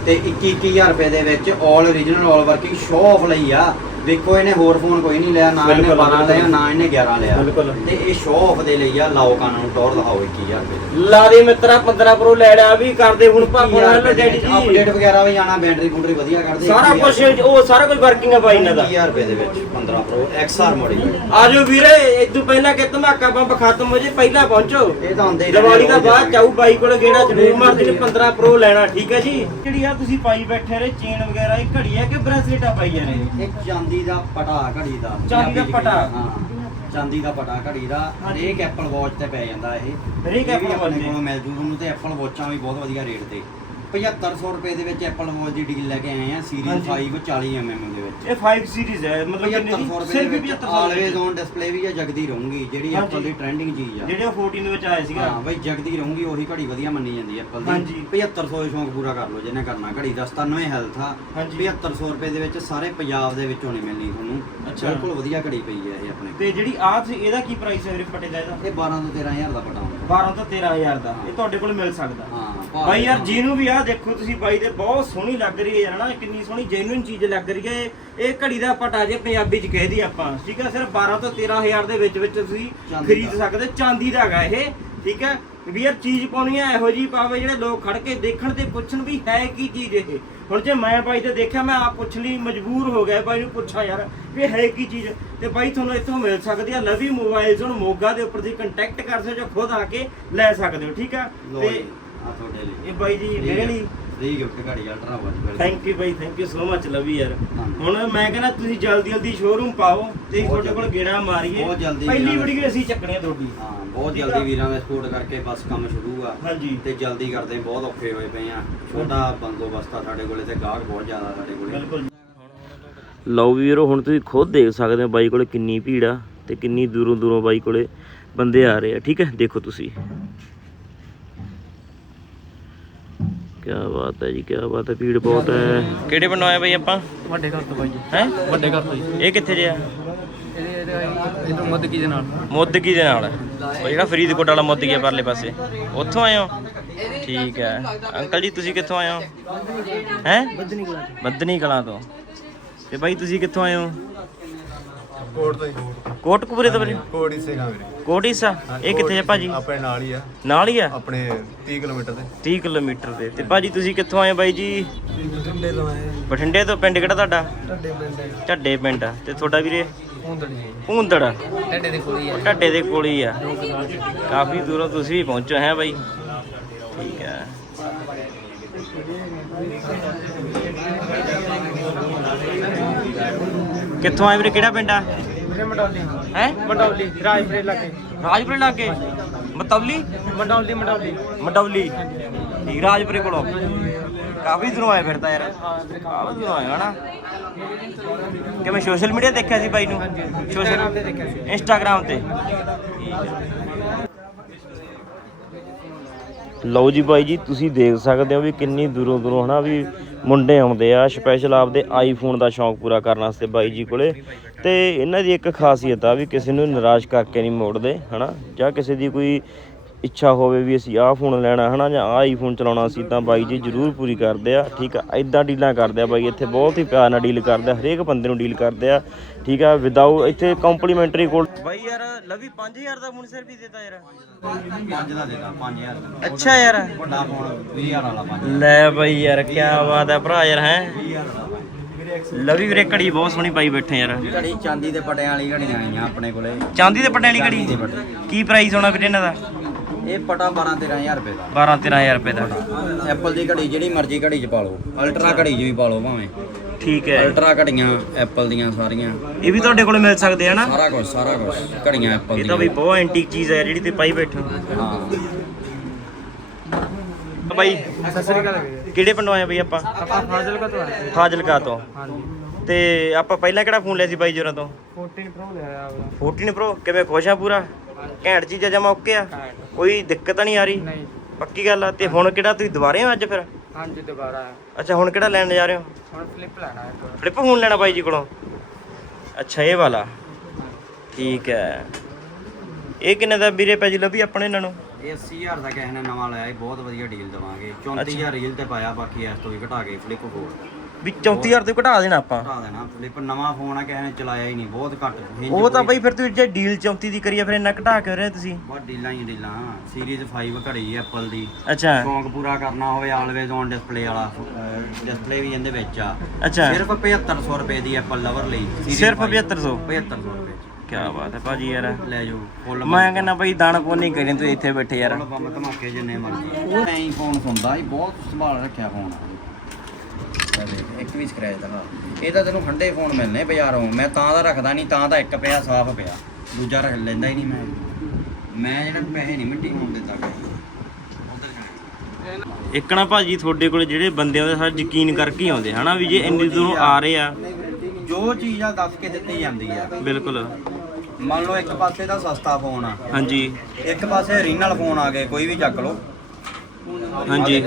ਤੇ 21 21000 ਰੁਪਏ ਦੇ ਵਿੱਚ 올 origignal 올 ਵਰਕਿੰਗ ਸ਼ੋਅ ਆਫ ਲਈ ਆ। ਵੇਖੋ ਇਹਨੇ ਹੋਰ ਫੋਨ ਕੋਈ ਨਹੀਂ ਲਿਆ ਨਾ ਇਹਨੇ ਬਿਲਕੁਲ, 12 ਲਿਆ ਨਾ ਇਹਨੇ 11 ਲਿਆ। ਬਿਲਕੁਲ। ਤੇ ਇਹ ਸ਼ੋਅ ਆਫ ਦੇ ਲਈ ਆ ਲਾਓ ਕਾਨਾਂ ਨੂੰ ਟੌਰ ਦਿਖਾਓ 21000 ਰੁਪਏ ਦੇ ਲਾ ਦੇ ਮਿੱਤਰਾ 15 ਪ੍ਰੋ ਲੈ ਲਿਆ ਵੀ ਕਰਦੇ ਹੁਣ ਭਾਪਾ ਨਾਲ ਡੈਡੀ ਜੀ। ਅਪਡੇਟ ਵਗੈਰਾ ਵੀ ਆਣਾ ਬੈਟਰੀ ਬੂਟਰੀ ਵਧੀਆ ਕਰਦੇ ਸਾਰਾ ਕੁਝ ਉਹ ਸਾਰਾ ਕੁਝ ਵਰਕਿੰਗ ਹੈ ਬਾਈ ਇਹਨਾਂ ਦਾ। 21000 ਰੁਪਏ ਦੇ ਵਿੱਚ 15 ਪ੍ਰੋ XR ਮੋਡੀਫਾਈ ਆਜੋ ਵੀਰੇ ਇਦੋਂ ਪਹਿਲਾਂ ਕਿ ਧਮਾਕਾ ਬੰਬ ਖਤਮ ਹੋ ਜੇ ਪਹਿਲਾਂ ਪਹੁੰਚੋ। ਇਹ ਤਾਂ ਹੁੰਦੇ ਹੀ ਦੀਵਾਲੀ ਦਾ ਬਾਅਦ ਚਾਊ ਬਾਈ ਕੋਲ ਗੇੜਾ ਜ਼ਰੂਰ ਮਾਰਦੇ ਨੇ 15 ਪ੍ਰੋ ਲੈਣਾ ਠੀਕ ਹੈ ਜੀ? ਜਿਹੜੀ ਆ ਤੁਸੀਂ ਪਾਈ ਬੈਠੇ ਰੇ ਚੇਨ ਵਗੈਰਾ ਇਹ ਘੜੀ ਹੈ ਕਿ ਬ੍ਰੈਸਲੇਟਾਂ ਪਾਈ ਜਾ ਰਹੇ ਇੱਕ ਚਾਂਦੀ ਦਾ ਪਟਾ ਘੜੀ ਦਾ ਚਾਂਦੀ ਦਾ ਪੰਜਾਬੀ ਚ ਪਟਾ। ਕਹਿੰਦੇ, ਹਾਂ ਚਾਂਦੀ ਦਾ ਪਟਾ ਘੜੀ ਦਾ ਹਾਂਜੀ। ਹਰੇਕ ਐਪਲ ਵਾਚ ਤੇ ਪੈ ਜਾਂਦਾ ਇਹ ਹਰੇਕ ਇਹ ਵੀ Apple Watch ਆਪਣੇ ਤੇ। ਕੋਲੋਂ ਮਿਲ ਜੂ ਤੁਹਾਨੂੰ ਤੇ ਐਪਲ ਵਾਚਾਂ ਵੀ ਬਹੁਤ ਵਧੀਆ ਰੇਟ ਤੇ 7500 ਰੁਪਏ ਦੇ ਵਿੱਚ ਐਪਲ ਵਾਚ ਦੀ ਡੀਲ ਲੈ ਕੇ ਆਏ ਆ ਸੀਰੀਜ਼ ਹਾਂਜੀ। 5 40 mm ਦੇ ਵਿੱਚ। ਇਹ 5 ਸੀਰੀਜ਼ ਹੈ ਮਤਲਬ ਕਿੰਨੇ 7500 ਦੀ ਸਿਰਫ ਦੇ ਵਿੱਚ 7500 ਆਲਵੇਜ਼ ਔਨ ਡਿਸਪਲੇ ਵੀ ਆ ਜਗਦੀ ਰਹੂੰਗੀ ਜਿਹੜੀ। ਐਪਲ ਦੀ ਟ੍ਰੈਂਡਿੰਗ ਚੀਜ਼ ਆ। ਜਿਹੜੇ ਉਹ 14 ਦੇ ਵਿੱਚ ਆਇਆ ਸੀਗਾ। ਹਾਂ ਬਈ ਜਗਦੀ ਰਹੂੰਗੀ ਉਹੀ ਘੜੀ ਵਧੀਆ ਮੰਨੀ ਜਾਂਦੀ ਐਪਲ। ਦੀ। 7500 ਦੇ ਸ਼ੌਂਕ ਪੂਰਾ ਕਰ ਲਓ ਜਿਹਨੇ ਕਰਨਾ ਘੜੀ ਦਾ 97 ਹੈਲਥ ਆ। ਹਾਂਜੀ। 7500 ਰੁਪਏ ਦੇ ਵਿੱਚ ਸਾਰੇ ਪੰਜਾਬ ਦੇ ਵਿੱਚੋਂ ਨਹੀਂ ਮਿਲਣੀ ਤੁਹਾਨੂੰ। ਬਿਲਕੁਲ ਵਧੀਆ ਘੜੀ ਪਈ ਹੈ ਇਹ ਆਪਣੇ। ਤੇ ਜਿਹੜੀ ਸੀ ਇਹਦਾ ਕੀ ਪ੍ਰਾਈਸ ਹੈ ਵੀਰੇ ਫਟੇ ਦਾ ਇਹਦਾ? ਇਹ 12 ਤੋਂ 13000 ਦਾ ਪਟਾ ਹੁੰਦਾ। 12 ਤੋਂ 13000 ਦਾ। ਇਹ ਤੁਹਾਡੇ ਕੋਲ ਮਿਲ ਸਕਦਾ। ਹਾਂ। ਬਾਈ ਯਾਰ। ਜਿਹਨੂੰ ਵੀ ਆ ਦੇਖੋ ਤੁਸੀਂ ਬਾਈ ਦੇ ਬਹੁਤ ਸੋਹਣੀ ਲੱਗ ਰਹੀ ਹੈ ਯਾਰ ਨਾ ਕਿੰਨੀ ਸੋਹਣੀ ਜੈਨੂਇਨ ਚੀਜ਼ ਲੱਗ ਰਹੀ ਹੈ। ਇਹ ਘੜੀ ਦਾ ਪਟਾ ਜੇ ਪੰਜਾਬੀ ਚ ਕਹਿ ਦੀ ਆਪਾਂ। ਠੀਕ ਹੈ ਸਿਰਫ 12 ਤੋਂ 13000 ਦੇ ਵਿੱਚ ਵਿੱਚ ਤੁਸੀਂ ਖਰੀਦ। ਸਕਦੇ ਚਾਂਦੀ ਦਾ ਹੈਗਾ ਇਹ। ਠੀਕ ਹੈ ਵੀ ਯਾਰ ਚੀਜ਼ ਪਾਉਣੀ ਹੈ ਇਹੋ ਜੀ ਪਾਵੇ ਜਿਹੜੇ ਲੋਕ ਖੜ ਕੇ ਦੇਖਣ ਤੇ ਪੁੱਛਣ ਵੀ ਹੈ ਕੀ ਚੀਜ਼ ਇਹ। ਹੁਣ ਜੇ ਮੈਂ ਬਾਈ ਤੇ ਦੇਖਿਆ ਮੈਂ ਆਪ ਪੁੱਛ ਲਈ ਮਜਬੂਰ ਹੋ ਗਿਆ ਬਾਈ ਨੂੰ ਪੁੱਛਾਂ ਯਾਰ ਵੀ ਹੈ ਕੀ ਚੀਜ਼? ਤੇ ਬਾਈ ਤੁਹਾਨੂੰ ਇੱਥੋਂ ਮਿਲ ਸਕਦੀ ਆ ਲਵੀ ਮੋਬਾਈਲਸ ਹੁਣ ਮੋਗਾ ਦੇ ਉੱਪਰ ਦੀ ਕੰਟੈਕਟ ਕਰ ਸਕਦੇ ਹੋ ਖੁਦ ਆ ਕੇ ਲੈ ਸਕਦੇ ਹੋ ਠੀਕ ਆ ਤੇ ਜੀ, ਆਹ ਤੁਹਾਡੇ ਲਈ। ਇਹ ਬਾਈ ਜੀ ਮੇਰੇ ਲਈ ਫ੍ਰੀ ਗਿਫਟ ਘੜੀ ਅਲਟਰਾ ਵਾਚ ਥੈਂਕ ਯੂ ਬਾਈ ਥੈਂਕ ਯੂ ਸੋ ਮਚ ਲਵੀ ਯਾਰ। ਧੰਨਵਾਦ। ਹੁਣ ਮੈਂ ਕਹਿੰਦਾ ਤੁਸੀਂ ਜਲਦੀ ਜਲਦੀ ਸ਼ੋਰੂਮ ਪਾਓ ਤੇ ਬਹੁਤ ਤੁਹਾਡੇ ਕੋਲ ਗੇੜਾ ਮਾਰੀਏ। ਬਹੁਤ ਜਲਦੀ ਪਹਿਲੀ ਵੀਰਾਂ। ਵੀਡੀਓ ਅਸੀਂ ਚੱਕਣੀ ਆ ਤੁਹਾਡੀ। ਹਾਂ ਬਹੁਤ ਠੀਕ ਆ। ਜਲਦੀ ਵੀਰਾਂ ਦਾ ਸਪੋਰਟ ਕਰਕੇ ਬਸ ਕੰਮ ਸ਼ੁਰੂ ਆ। ਹਾਂਜੀ। ਤੇ ਜਲਦੀ ਕਰਦੇ ਬਹੁਤ ਔਖੇ ਹੋਏ ਪਏ ਆ। ਛੋਟਾ ਬੰਦੋਬਸਤ ਆ ਸਾਡੇ ਕੋਲੇ ਤੇ ਗਾਹਕ ਬਹੁਤ ਜ਼ਿਆਦਾ ਸਾਡੇ ਕੋਲੇ। ਬਿਲਕੁਲ ਲਓ ਵੀਰੋ ਹੁਣ ਤੁਸੀਂ ਖੁਦ ਦੇਖ ਸਕਦੇ ਹੋ ਬਾਈ ਕੋਲੇ ਕਿੰਨੀ ਭੀੜ ਆ ਤੇ ਕਿੰਨੀ ਦੂਰੋਂ ਦੂਰੋਂ ਬਾਈ ਕੋਲੇ ਬੰਦੇ ਆ ਰਹੇ ਆ। ਠੀਕ ਹੈ ਦੇਖੋ ਤੁਸੀਂ। ਕੀ ਬਾਤ ਹੈ ਜੀ ਕੀ ਬਾਤ ਹੈ ਭੀੜ ਬਹੁਤ ਹੈ। ਕਿਹੜੇ ਪਿੰਡੋਂ ਆਏ ਬਾਈ ਆਪਾਂ? ਵੱਡੇ ਘਰ ਤੋਂ ਬਾਈ ਹੈ? ਵੱਡੇ ਘਰ ਤੋਂ ਜੀ। ਇਹ ਕਿੱਥੇ ਜਿਆ ਇਧਰ ਮਦਕੀ ਦੇ ਨਾਲ। ਮੋਦਗੀ ਦੇ ਨਾਲ। ਉਹ ਜਿਹੜਾ ਫਰੀਦਕੋਟ ਵਾਲਾ ਮੋਦਗੀ ਆ ਪਰਲੇ ਪਾਸੇ। ਉੱਥੋਂ ਆਏ ਹੋ? ਠੀਕ ਹੈ। ਅੰਕਲ ਜੀ ਤੁਸੀਂ ਕਿੱਥੋਂ ਆਏ ਹੋ? ਹੈ? ਬੱਦਨੀ ਕਲਾਂ ਤੋਂ। ਤੇ ਬਾਈ ਤੁਸੀਂ ਕਿੱਥੋਂ ਆਏ ਹੋ? ਕੋਟ ਤੋਂ ਹੀ। ਕੋਟਕਪੂਰੇ ਤੋਂ ਵੀਰੇ ਕੋਟ ਹੀ ਸੇਗਾ ਵੀਰੇ ਕੋਟੀਸਾ ਇਹ ਕਿੱਥੇ ਹੈ ਭਾਜੀ? ਆਪਣੇ ਨਾਲ ਹੀ ਆ। ਨਾਲ ਹੀ ਆ? ਆਪਣੇ 30 ਕਿਲੋਮੀਟਰ ਤੇ 30 ਕਿਲੋਮੀਟਰ ਤੇ ਤੇ ਭਾਜੀ ਤੁਸੀਂ ਕਿੱਥੋਂ ਆਏ ਬਾਈ ਜੀ? ਬਠਿੰਡੇ ਤੋਂ ਆਏ ਬਠਿੰਡੇ ਤੋਂ ਪਿੰਡ ਕਿਹੜਾ ਤੁਹਾਡਾ? ਢੱਡੇ ਪਿੰਡੇ ਢੱਡੇ ਪਿੰਡ ਆ। ਤੇ ਤੁਹਾਡਾ ਵੀਰੇ? ਹੁੰਦੜੀ ਭੂੰਦੜ। ਢੱਡੇ ਦੇ ਕੋਲ ਹੀ ਆ। ਢੱਡੇ ਦੇ ਕੋਲ ਹੀ ਆ। ਕਾਫੀ ਦੂਰੋਂ ਤੁਸੀਂ ਵੀ ਪਹੁੰਚੋ ਹੈ ਬਾਈ? ਠੀਕ ਹੈ ਕਿੱਥੋਂ ਆਏ ਵੀਰੇ? ਕਿਹੜਾ ਪਿੰਡ ਆ? ਵੀਰੇ ਮੰਡੌਲੀ। ਹੈ? ਮੰਡੌਲੀ ਰਾਜਪੁਰੇ ਲੱਗੇ। ਰਾਜਪੁਰੇ ਲਾਗੇ? ਮਤਵਲੀ ਮੰਡੌਲੀ ਮੰਡੌਲੀ। ਮਡੌਲੀ ਠੀਕ ਰਾਜਪੁਰੇ ਕੋਲੋਂ? ਕਾਫੀ ਦੂਰੋਂ ਆਏ ਫਿਰ ਤਾਂ ਯਾਰ। ਕਾਫੀ ਦੂਰੋਂ ਆਏ ਹਨਾ? ਕਿਵੇਂ ਸੋਸ਼ਲ ਮੀਡੀਆ ਦੇਖਿਆ ਸੀ ਬਾਈ ਨੂੰ? ਸੋਸ਼ਲ ਤੇ ਦੇਖਿਆ ਸੀ। ਇੰਸਟਾਗ੍ਰam ਤੇ? ਲਓ ਜੀ ਬਾਈ ਜੀ, ਤੁਸੀਂ ਦੇਖ ਸਕਦੇ ਹੋ ਵੀ ਕਿੰਨੀ ਦੂਰੋਂ ਦੂਰੋਂ ਹਨਾ ਵੀ ਮੁੰਡੇ ਆਉਂਦੇ ਆ ਸਪੈਸ਼ਲ ਆਪਦੇ ਆਈਫੋਨ ਦਾ ਸ਼ੌਂਕ ਪੂਰਾ ਕਰਨ ਵਾਸਤੇ ਬਾਈ ਜੀ ਕੋਲੇ। ਤੇ ਇਹਨਾਂ ਦੀ ਇੱਕ ਖਾਸੀਅਤ ਆ ਵੀ ਕਿਸੇ ਨੂੰ ਨਿਰਾਸ਼ ਕਰਕੇ ਨਹੀਂ ਮੋੜਦੇ, ਹਨਾ? ਜਾਂ ਕਿਸੇ ਦੀ ਕੋਈ ਇੱਛਾ ਹੋਵੇ ਵੀ ਅਸੀਂ ਆਹ ਫੋਨ ਲੈਣਾ ਹਨਾ ਜਾਂ ਆਹ ਆਈਫੋਨ ਚਲਾਉਣਾ ਸੀ ਤਾਂ ਬਾਈ ਜੀ ਜ਼ਰੂਰ ਪੂਰੀ ਕਰਦੇ ਆ ਠੀਕ ਆ ਐਦਾਂ ਡੀਲਾਂ ਕਰਦੇ ਆ ਬਾਈ ਇੱਥੇ ਬਹੁਤ ਹੀ ਪਿਆਰ ਨਾਲ ਡੀਲ ਕਰਦੇ ਆ ਹਰੇਕ ਬੰਦੇ ਨੂੰ ਡੀਲ ਕਰਦੇ ਆ ਠੀਕ ਆ ਵਿਦਆਊਟ ਇੱਥੇ ਕੰਪਲੀਮੈਂਟਰੀ ਕੋਲ ਬਾਈ ਯਾਰ ਲਵੀ 5000 ਦਾ ਫੋਨ ਸਿਰ ਵੀ ਦਿੱਤਾ ਯਾਰ। ਪੰਜ ਦਾ ਦੇਦਾ 5000 ਦਾ। ਅੱਛਾ ਯਾਰ। ਵੱਡਾ ਫੋਨ 20000 ਵਾਲਾ 5000 ਲੈ ਬਾਈ ਯਾਰ ਕੀ ਬਾਤ ਹੈ ਭਰਾ ਯਾਰ ਹੈ? ਲਵੀ ਵੀਰੇ ਘੜੀ ਬਹੁਤ ਸੋਹਣੀ ਪਾਈ ਬੈਠੇ ਯਾਰ। ਘੜੀ ਚਾਂਦੀ ਦੇ ਪਟਿਆਂ ਵਾਲੀ ਘੜੀਆਂ ਆਈਆਂ ਆਪਣੇ ਕੋਲੇ। ਚਾਂਦੀ ਦੇ ਪੱਟੇ ਵਾਲੀ ਘੜੀ। ਕੀ ਪ੍ਰਾਈਸ ਹੋਣਾ ਵੀਰੇ ਇਹਨਾਂ ਦਾ? ਇਹ ਪਟਾ 12 13000 ਰੁਪਏ ਦਾ। 12 13000 ਰੁਪਏ ਦਾ। ਐਪਲ ਦੀ ਘੜੀ ਜਿਹੜੀ ਮਰਜ਼ੀ ਘੜੀ 'ਚ ਪਾ ਲਓ ਅਲਟਰਾ ਘੜੀ 'ਚ ਵੀ ਪਾ ਲਓ ਭਾਵੇਂ। ਠੀਕ ਹੈ। ਅਲਟਰਾ ਘੜੀਆਂ ਐਪਲ ਦੀਆਂ ਸਾਰੀਆਂ। ਇਹ ਵੀ ਤੁਹਾਡੇ ਕੋਲ ਮਿਲ ਸਕਦੇ ਆ ਨਾ? ਸਾਰਾ ਕੁਝ ਸਾਰਾ ਕੁਝ ਘੜੀਆਂ ਐਪਲ ਇਹ ਤਾਂ ਬਈ ਦੀਆਂ। ਬਹੁਤ ਐਂਟੀਕ ਚੀਜ਼ ਹੈ ਜਿਹੜੀ ਤੇ ਪਾਈ ਬੈਠੇ ਹਾਂ। ਬਾਈ ਸਤਿ ਸ੍ਰੀ ਅਕਾਲ ਵੀਰੇ। ਕਿਹੜੇ ਪਿੰਡੋਂ ਆਏ ਬਈ ਆਪਾਂ? ਆਪਾਂ ਫਾਜ਼ਿਲਕਾ ਤੋਂ ਆਏ ਫਾਜ਼ਿਲਕਾ ਤੋਂ। ਹਾਂਜੀ। ਤੇ ਆਪਾਂ ਪਹਿਲਾਂ ਕਿਹੜਾ ਫੋਨ ਲਿਆ ਸੀ ਬਾਈ ਜੋਰਾਂ ਤੋਂ? 14 ਪ੍ਰੋ ਲਿਆ ਆ 14 ਪ੍ਰੋ ਕਿਵੇਂ ਖੁਸ਼ ਆ ਪੂਰਾ? ਘੈਂਟ ਚੀਜ਼ਾਂ ਜਮਾ ਓਕੇ ਆ। ਕੋਈ ਦਿੱਕਤ ਨਹੀਂ ਆ ਰਹੀ? ਨਹੀਂ ਪੱਕੀ ਗੱਲ ਆ ਤੇ ਹੁਣ ਕਿਹੜਾ ਤੁਸੀਂ ਦੁਬਾਰੇ ਹੋ ਅੱਜ ਫਿਰ? ਹਾਂਜੀ ਦੁਬਾਰਾ। ਅੱਛਾ ਹੁਣ ਕਿਹੜਾ ਲੈਣ ਜਾ ਰਹੇ ਹੋ? ਹੁਣ ਫਲਿੱਪ ਲੈਣਾ ਹੈ ਇੱਕ। ਫਲਿੱਪ ਫੋਨ ਲੈਣਾ ਬਾਈ ਜੀ ਕੋਲੋਂ? ਅੱਛਾ ਇਹ ਵਾਲਾ। ਠੀਕ ਹੈ। ਇਹ ਕਿੰਨੇ ਦਾ ਵੀਰੇ ਪੈ ਜੀ ਲੱਭੀ ਆਪਣੇ ਇਹਨਾਂ ਨੂੰ? ਇਹ 80000 ਦਾ ਕਿਸੇ ਨੇ ਨਵਾਂ ਲਿਆ ਇਹ ਬਹੁਤ ਵਧੀਆ ਡੀਲ ਦਵਾਂਗੇ। 34000 ਰੀਲ ਤੇ ਪਾਇਆ ਬਾਕੀ ਇਸ ਤੋਂ ਵੀ ਘਟਾ ਕੇ ਫਲਿੱਪ ਫੋਨ ਵੀ 34000 ਤੋਂ ਘਟਾ ਦੇਣਾ ਆਪਾਂ। ਘਟਾ ਦੇਣਾ। ਫਲਿੱਪ ਨਵਾਂ ਫੋਨ ਆ ਕਿਸੇ ਨੇ ਚਲਾਇਆ ਹੀ ਨਹੀਂ ਬਹੁਤ ਘੱਟ। hinge ਉਹ ਤਾਂ ਬਾਈ ਫਿਰ ਤੁਸੀਂ ਜੇ ਡੀਲ 34 ਦੀ ਕਰੀਏ ਫਿਰ ਇੰਨਾ ਘਟਾ ਕੇ ਰਹੇ ਤੁਸੀਂ? ਬਹੁਤ ਡੀਲਾਂ ਹੀ ਡੀਲਾਂ। ਸੀਰੀਜ਼ 5 ਘੜੀ ਐਪਲ ਦੀ। ਅੱਛਾ। ਸ਼ੌਂਕ ਪੂਰਾ ਕਰਨਾ ਹੋਵੇ ਆਲਵੇਜ਼ ਔਨ ਡਿਸਪਲੇ ਵਾਲਾ। ਡਿਸਪਲੇ ਵੀ ਇਹਦੇ ਵਿੱਚ ਆ। ਅੱਛਾ। ਸਿਰਫ 7500 ਰੁਪਏ ਦੀ ਐਪਲ ਲਵਰ ਲਈ। ਸਿਰਫ 5 7500 7500 ਰੁਪਏ ਕੀ ਬਾਤ ਹੈ ਭਾਜੀ ਯਾਰ। ਲੈ ਜਾਓ ਫੁੱਲ ਮੈਂ ਕਹਿੰਦਾ ਬਾਈ ਦਾਣਾ ਪੋਨੀ ਕਰੀ ਤੁਸੀਂ ਇੱਥੇ ਬੈਠੇ ਯਾਰ। ਬੰਮ ਧਮਾਕੇ ਜਿੰਨੇ ਮਰਜ਼ੀ। ਉਹ ਐਂ ਫੋਨ ਹੁੰਦਾ ਇਹ ਬਹੁਤ ਸੰਭਾਲ ਰੱਖਿਆ ਫੋਨ ਇੱਕ ਵੀ ਸਕ੍ਰੈਚ ਦਾ ਇਹ ਤਾਂ ਤੈਨੂੰ ਠੰਡੇ ਫੋਨ ਮਿਲਨੇ ਬਾਜ਼ਾਰੋਂ। ਮੈਂ ਤਾਂ ਦਾ ਰੱਖਦਾ ਨਹੀਂ ਤਾਂ ਦਾ ਇੱਕ ਪਿਆ ਸਾਫ਼ ਪਿਆ। ਦੂਜਾ ਰੱਖ ਲੈਂਦਾ ਹੀ ਨਹੀਂ ਮੈਂ। ਮੈਂ ਜਿਹੜਾ ਪੈਸੇ ਨਹੀਂ ਮਿੱਟੀ ਹੋਣ ਦਿੱਤਾ ਕਦੇ ਉਧਰ ਜਾਣਾ। ਇੱਕ ਨਾ ਭਾਜੀ ਤੁਹਾਡੇ ਕੋਲ ਜਿਹੜੇ ਬੰਦੇ ਆਉਂਦੇ ਸਾਰੇ ਯਕੀਨ ਕਰਕੇ ਹੀ ਆਉਂਦੇ ਹਨਾ ਵੀ ਜੇ ਇੰਨੀ ਦੂਰੋਂ ਆ ਰਹੇ ਆ। ਜੋ ਚੀਜ਼ ਆ ਦੱਸ ਕੇ ਦਿੱਤੀ ਜਾਂਦੀ ਆ। ਬਿਲਕੁਲ। ਮੰਨ ਲਓ ਇੱਕ ਪਾਸੇ ਦਾ ਸਸਤਾ ਫੋਨ ਆ। ਹਾਂਜੀ। ਇੱਕ ਪਾਸੇ ਰੀਨਲ ਫੋਨ ਆ ਗਏ ਕੋਈ ਵੀ ਚੱਕ ਲਓ। ਹਾਂਜੀ।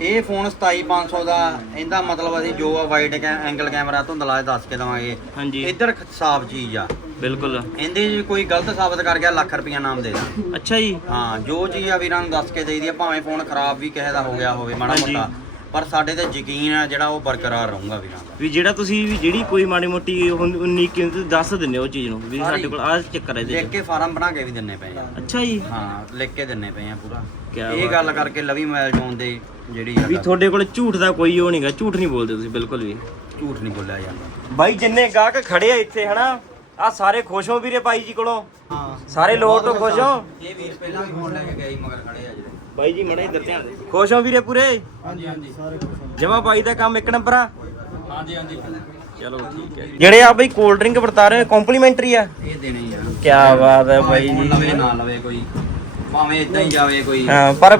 ਇਹ ਫੋਨ 27500 ਦਾ ਇਹਦਾ ਮਤਲਬ ਅਸੀਂ ਜੋ ਆ ਵਾਈਡ ਐਂਗਲ ਕੈਮਰਾ ਧੁੰਦਲਾ ਇਹ ਦੱਸ ਕੇ ਦਵਾਂਗੇ। ਹਾਂਜੀ। ਇੱਧਰ ਸਾਫ਼ ਚੀਜ਼ ਆ। ਬਿਲਕੁਲ। ਇਹਦੇ 'ਚ ਕੋਈ ਗਲਤ ਸਾਬਤ ਕਰ ਗਿਆ ਲੱਖ ਰੁਪਈਆ ਨਾਮ ਦੇ ਦਾਂ। ਅੱਛਾ ਜੀ। ਹਾਂ ਜੋ ਚੀਜ਼ ਆ ਵੀਰਾਂ ਨੂੰ ਦੱਸ ਕੇ ਦੇਈਦੀ ਆ ਭਾਵੇਂ ਫੋਨ ਖਰਾਬ ਵੀ ਕਿਸੇ ਦਾ ਹੋ ਗਿਆ ਹੋਵੇ ਮਾੜਾ। ਮੋਟਾ। ਪਰ ਸਾਡੇ ਤੇ ਯਕੀਨ ਆ ਜਿਹੜਾ ਉਹ ਬਰਕਰਾਰ ਰਹੂਗਾ ਵੀਰਾਂ ਦਾ। ਵੀ ਜਿਹੜਾ ਤੁਸੀਂ ਵੀ ਜਿਹੜੀ ਕੋਈ ਮਾੜੀ ਮੋਟੀ ਉਨੀ ਕੀਮਤ ਦੱਸ ਦਿੰਦੇ ਹੋ ਉਹ ਚੀਜ਼ ਨੂੰ ਵੀ। ਸਾਡੇ ਕੋਲ ਆਹ ਚੱਕਰ ਹੈ ਇਹਦੇ ਲਿਖ ਚ ਕੇ ਫਾਰਮ ਬਣਾ ਕੇ ਵੀ ਦਿੰਨੇ ਪਏ ਆ। ਅੱਛਾ ਜੀ। ਹਾਂ ਲਿਖ ਕੇ ਦਿੰਨੇ ਪਏ ਆ ਪੂਰਾ। ਕਿਆ ਇਹ ਬਾਤ ਗੱਲ ਕਰਕੇ ਲਵੀ ਮੋਬਾਈਲ ਜੋਨ ਦੇ ਜਿਹੜੀ ਵੀ ਆ। ਤੁਹਾਡੇ ਕੋਲ ਝੂਠ ਦਾ ਕੋਈ ਉਹ ਨਹੀਂਗਾ ਝੂਠ ਨਹੀਂ ਬੋਲਦੇ ਤੁਸੀਂ ਬਿਲਕੁਲ ਵੀ। ਝੂਠ ਨਹੀਂ ਬੋਲਿਆ ਜਾਂਦਾ। ਬਾਈ ਜਿੰਨੇ ਗਾਹਕ ਖੜੇ ਆ ਇੱਥੇ ਹਨਾ ਆ ਸਾਰੇ ਖੁਸ਼ ਹੋ ਵੀਰੇ ਬਾਈ ਜੀ ਕੋਲੋਂ? ਹਾਂ। ਸਾਰੇ ਲੋਕ ਤੋਂ ਖੁਸ਼ ਹੋ? ਇਹ ਵੀਰ ਪਹਿਲਾਂ ਵੀ ਫੋਨ ਲੈ ਕੇ ਗਏ ਮਗਰ ਖੜੇ ਆ ਜਿਹੜੇ। ਬਾਈ ਜੀ ਮੜਾ ਇੱਧਰ ਧਿਆਨ ਦੇ। ਖੁਸ਼ ਹੋ ਵੀਰੇ ਪੂਰੇ? ਹਾਂਜੀ ਹਾਂਜੀ। ਸਾਰੇ ਜਮਾ ਬਾਈ ਦਾ ਕੰਮ ਇੱਕ ਨੰਬਰ ਆ? ਹਾਂਜੀ ਹਾਂਜੀ। ਚਲੋ ਠੀਕ ਹੈ। ਜਿਹੜੇ ਆ ਬਈ ਕੋਲਡ ਡਰਿੰਕ ਵਰਤਾ ਰਹੇ ਕੰਪਲੀਮੈਂਟਰੀ ਆ? ਇਹ ਦੇਣੇ ਆ। ਕੀ ਬਾਤ ਹੈ ਬਾਈ ਜੀ। ਲਵੇ ਨਾ ਲਵੇ ਕੋਈ। ਭਾਵੇਂ ਇਦਾਂ ਹੀ ਜਾਵੇ ਕੋਈ। ਹਾਂ ਪਰ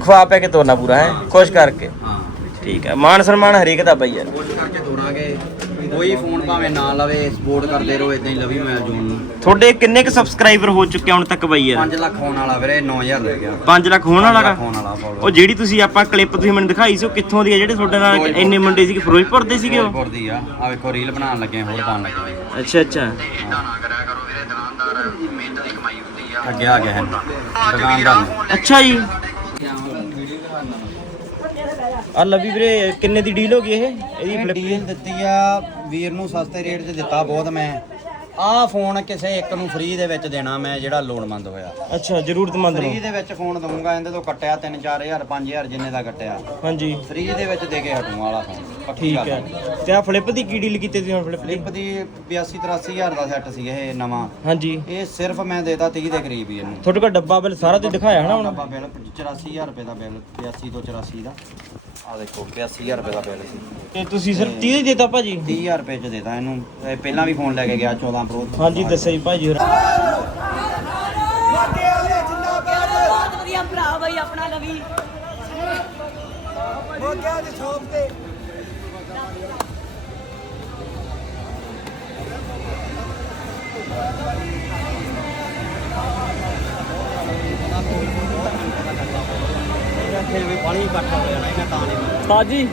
ਖਵਾ ਪੈ ਕੇ ਤੋਰਨਾ ਪੂਰਾ ਹੈ? ਖੁਸ਼ ਕਰਕੇ। ਹਾਂ। ਠੀਕ ਹੈ। ਮਾਨ ਸਨਮਾਨ ਹਰੇਕ ਦਾ ਬਾਈ ਯਾਰ। ਕੋਸ਼ਿਸ਼ ਕਰਕੇ ਕੋਈ ਫੋਨ ਭਾਵੇਂ ਨਾ ਲਵੇ ਸਪੋਰਟ ਕਰਦੇ ਰਹੋ ਇਦਾਂ ਹੀ ਲਵੀ ਮੈਂ ਜੋਨ ਨੂੰ। ਤੁਹਾਡੇ ਕਿੰਨੇ ਕੁ ਸਬਸਕ੍ਰਾਈਬਰ ਹੋ ਚੁੱਕੇ ਹੁਣ ਤੱਕ ਬਾਈ ਯਾਰ? 5 ਲੱਖ ਹੋਣ ਵਾਲਾ ਵੀਰੇ 9000 ਰਹਿ ਗਿਆ। 5 ਲੱਖ ਹੋਣ ਵਾਲਾ ਹੋਣ ਵਾਲਾ ਉਹ ਜਿਹੜੀ ਤੁਸੀਂ ਆਪਾਂ ਕਲਿੱਪ ਤੁਸੀਂ ਮੈਨੂੰ ਦਿਖਾਈ ਸੀ ਉਹ ਕਿੱਥੋਂ ਦੀ ਆ? ਜਿਹੜੇ ਤੁਹਾਡੇ ਨਾਲ ਫਿਰੋਜ਼ਪੁਰ। ਇੰਨੇ ਮੁੰਡੇ ਸੀਗੇ ਫਿਰੋਜ਼ਪੁਰ ਦੇ ਸੀਗੇ ਉਹ? ਦੀ ਆ। ਆ ਵੇਖੋ ਰੀਲ ਬਣਾਉਣ ਲੱਗੇ ਹੋਰ ਪਾਉਣ ਲੱਗੇ ਅੱਛਾ ਅੱਛਾ। ਅੱਗੇ ਆ ਗਿਆ ਹੈ ਦੁਕਾਨਦਾਰ। ਅੱਛਾ ਜੀ। ਆ ਲਵੀ ਵੀਰੇ ਕਿੰਨੇ ਦੀ ਡੀਲ ਹੋ ਗਈ ਇਹ? ਇਹਦੀ ਫਲਿੱਪ ਡੀਲ ਦਿੱਤੀ ਆ ਵੀਰ ਨੂੰ ਸਸਤੇ ਰੇਟ 'ਚ ਦਿੱਤਾ ਬਹੁਤ ਮੈਂ। ਆਹ ਫੋਨ ਕਿਸੇ ਇੱਕ ਨੂੰ ਫ੍ਰੀ ਦੇ ਵਿੱਚ ਦੇਣਾ ਮੈਂ ਜਿਹੜਾ ਲੋੜਮੰਦ ਹੋਇਆ। ਅੱਛਾ ਜ਼ਰੂਰਤਮੰਦ ਫ੍ਰੀ ਨੂੰ ਦੇ ਵਿੱਚ ਫੋਨ ਦਊਂਗਾ ਇਹਦੇ ਤੋਂ ਕੱਟਿਆ 3-4000 5000 ਜਿੰਨੇ ਦਾ ਕੱਟਿਆ। ਹਾਂਜੀ। ਫ੍ਰੀ ਦੇ ਵਿੱਚ ਦੇ ਕੇ ਹਟੂੰ ਵਾਲਾ ਫੋਨ ਪੱਕੀ ਠੀਕ ਗੱਲ ਹੈ। ਤੇ ਆ ਫਲਿੱਪ ਦੀ ਕੀ ਡੀਲ ਕੀਤੀ ਤੁਸੀਂ ਹੁਣ ਫਲਿੱਪ ਦੀ? ਫਲਿੱਪ ਦੀ 82 83000 ਦਾ ਸੈੱਟ ਸੀ ਇਹ ਨਵਾਂ। ਹਾਂਜੀ। ਇਹ ਸਿਰਫ ਮੈਂ ਦੇਤਾ 30 ਦੇ ਕਰੀਬ ਹੀ ਇਹਨੂੰ। ਤੁਹਾਡੇ ਕੋਲ ਡੱਬਾ ਬਿੱਲ ਸਾਰਾ ਤੇ ਦਿਖਾਇਆ ਹਨਾ ਹੁਣ? ਡੱਬਾ ਬਿੱਲ 84000 ਰੁਪਏ ਦਾ ਬਿੱਲ 82 ਤੋਂ 84 ਦਾ। ਆ ਦੇਖੋ 82000 ਰੁਪਏ ਦਾ ਬਿੱਲ ਸੀ। ਤੇ ਤੁਸੀਂ ਸਿਰਫ 30 ਹੀ ਦੇਤਾ ਭਾਜੀ? 30000 ਰੁਪਏ ਚ ਦੇਤਾ ਇਹਨੂੰ। ਇਹ ਪਹਿਲਾਂ ਵੀ ਫੋਨ ਲੈ ਕੇ ਗਿਆ 14 ਪ੍ਰੋ ਹਾਂਜੀ ਦੱਸਿਆ ਜੀ ਭਾਜੀ ਹੋਰ ਬਹੁਤ ਵਧੀਆ ਭਰਾ ਬਈ ਆਪਣਾ ਲਵੀ ਇੱਥੇ ਵੀ ਪਾਣੀ ਇਕੱਠਾ ਹੋ ਜਾਣਾ ਇਹਨਾਂ ਤਾਂ ਨਹੀਂ ਭਾਜੀ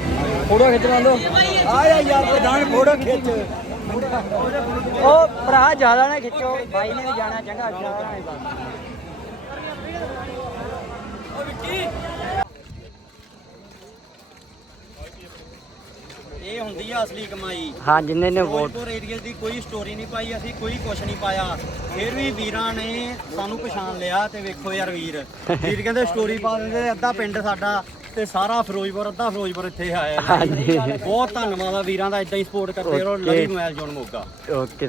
ਫੋਟੋ ਖਿੱਚਵਾ ਲਓ ਆਇਆ ਯਾਰ ਪ੍ਰਧਾਨ ਫੋਟੋ ਖਿੱਚ। ਉਹ ਭਰਾ ਜ਼ਿਆਦਾ ਨਾ ਖਿੱਚੋ। ਬਾਈ ਨੇ ਜਾਣਾ ਚੰਗਾ ਜਾਣਾ ਇਹ ਹੁੰਦੀ ਆ ਅਸਲੀ ਕਮਾਈ। ਹਾਂ ਜਿੰਨੇ ਨੇ ਵੋਟ ਫਿਰੋਜ਼ਪੁਰ ਏਰੀਆ ਦੀ ਕੋਈ ਸਟੋਰੀ ਨਹੀਂ ਪਾਈ ਅਸੀਂ ਕੋਈ ਕੁਛ ਨਹੀਂ ਪਾਇਆ। ਫਿਰ ਵੀ ਵੀਰਾਂ ਨੇ ਸਾਨੂੰ ਪਛਾਣ ਲਿਆ ਤੇ ਵੇਖੋ ਯਾਰ ਵੀਰ। ਵੀਰ ਕਹਿੰਦੇ ਸਟੋਰੀ ਪਾ ਦਿੰਦੇ ਅੱਧਾ ਪਿੰਡ ਸਾਡਾ ਤੇ ਸਾਰਾ ਫਿਰੋਜ਼ਪੁਰ ਅੱਧਾ ਫਿਰੋਜ਼ਪੁਰ ਇੱਥੇ ਆਇਆ। ਬਹੁਤ ਧੰਨਵਾਦ ਆ ਵੀਰਾਂ ਦਾ ਇਦਾਂ ਹੀ ਸਪੋਰਟ ਕਰਦੇ ਰਹੋ Lovely mobile zone Moga okay